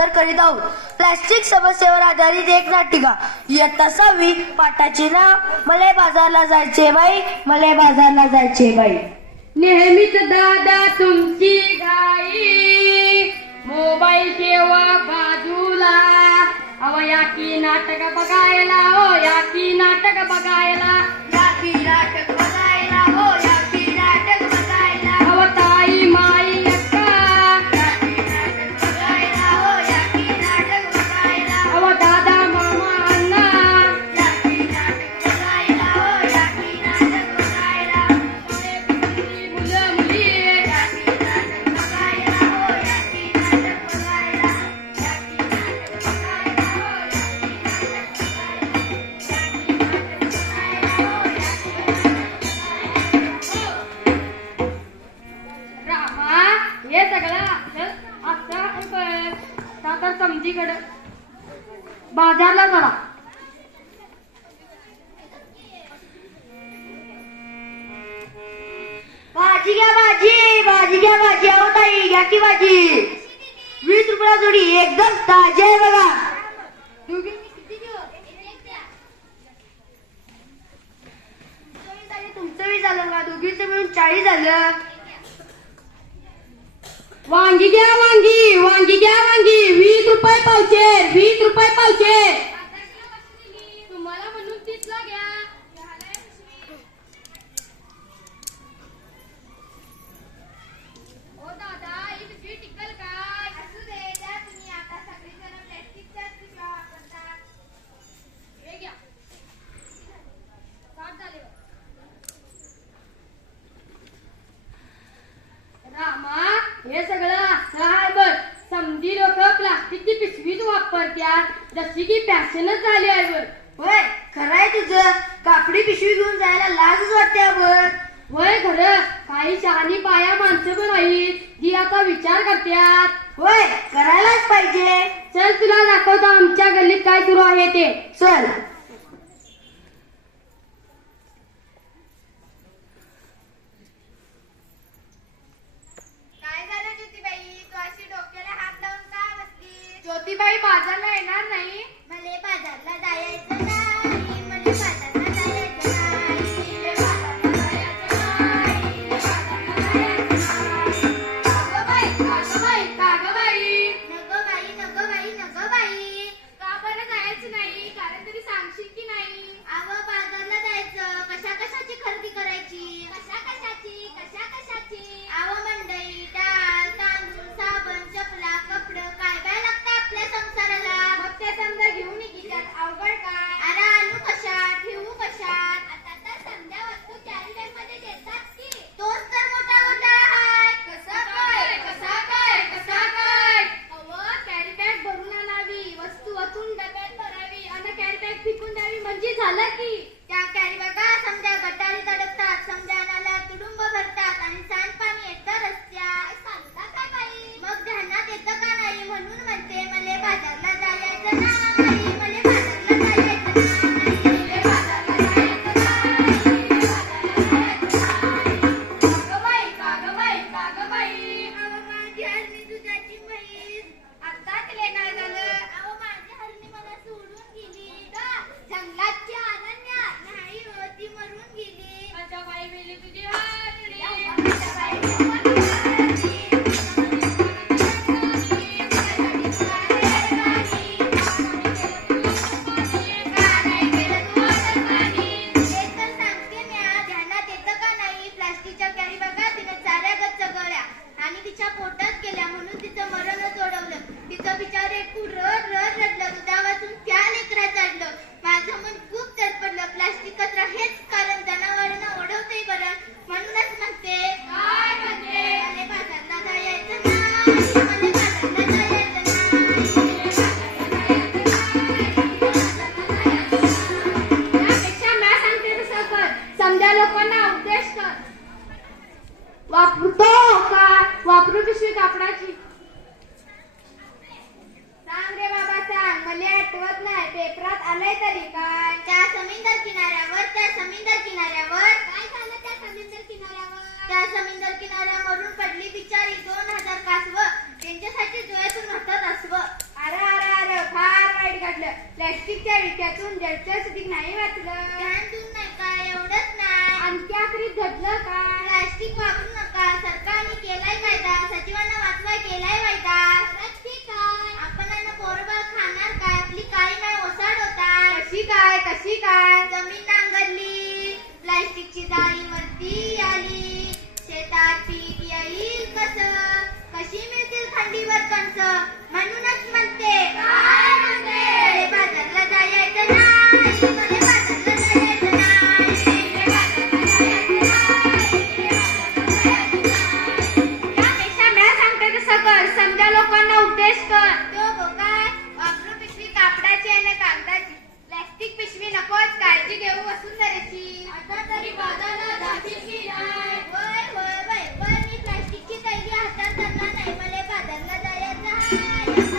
सादर करीत आहोत. प्लास्टिक समस्येवर आधारित एक नाटिका. इयत्ता सहावी पाठाचे नाव मले बाजारला जायचे बाई मले बाजारला जायचे बाई. नेहमीच दादा तुमची घाई मोबाईल ठेवा बाजूला. अव या की नाटक बघायला हो या की नाटक बघायला. तर समजीकडे. बाजारला चला भाजी घ्या भाजी भाजी घ्या भाजी. अहो ताई घ्या की भाजी. वीस रुपया जोडी एकदम ताजी आहे बघा. तुमचं वीस झालं का दोघीचं मिळून चाळीस झालं. वांगी घ्या वांगी. वांगी घ्या वांगी. वीस रुपये पावचे वीस रुपये पावचे तुम्हाला म्हणून तिथला घ्या ओ दादा ही पिशवी टिकल काय असू दे द्या तुम्ही आता सगळेजण प्लॅस्टिकच्याच पिशव्या वापरतात हे घ्या साठ झाले बघ. रामा हे सगळं असं आहे बघ समजी लोक प्लास्टिकची पिशवीच वापरतात जशी की फॅशनच झाली आहे होय खरं आहे तुझं कापडी पिशवी घेऊन जायला लाजच वाटते आपण वय खरं. काही शहाणी पाया माणसं पण आहेत. जी आता विचार करतात होय करायलाच पाहिजे. चल तुला दाखवतो आमच्या गल्लीत काय सुरू आहे ते. चल. कारण तरी तिच्या पोटात गेल्या म्हणून तिचं मरणच ओढवलं तिचं बिचार कुर वापरतो का? वापरू पिशवी कापडाची? सांग रे बाबा सांग. मला आठवत नाही. पेपरात आलंय तरी काय? त्या समुद्र किनाऱ्यावर त्या समुद्र किनाऱ्यावर. काय झालं त्या समुद्र किनाऱ्यावर? त्या समुद्र किनाऱ्यावरून पडली बिचारी दोन हजार कासव. त्यांच्यासाठी डोळ्यातून गव्हाची आणि कागदाची? प्लास्टिक पिशवी नकोच काळजी घेऊ वसुंधरेची आता तरी बाजारला जाशील की होय होय बाय पण मी प्लास्टिकची थैली हातात धरणार नाही. मला बाजारला जायचं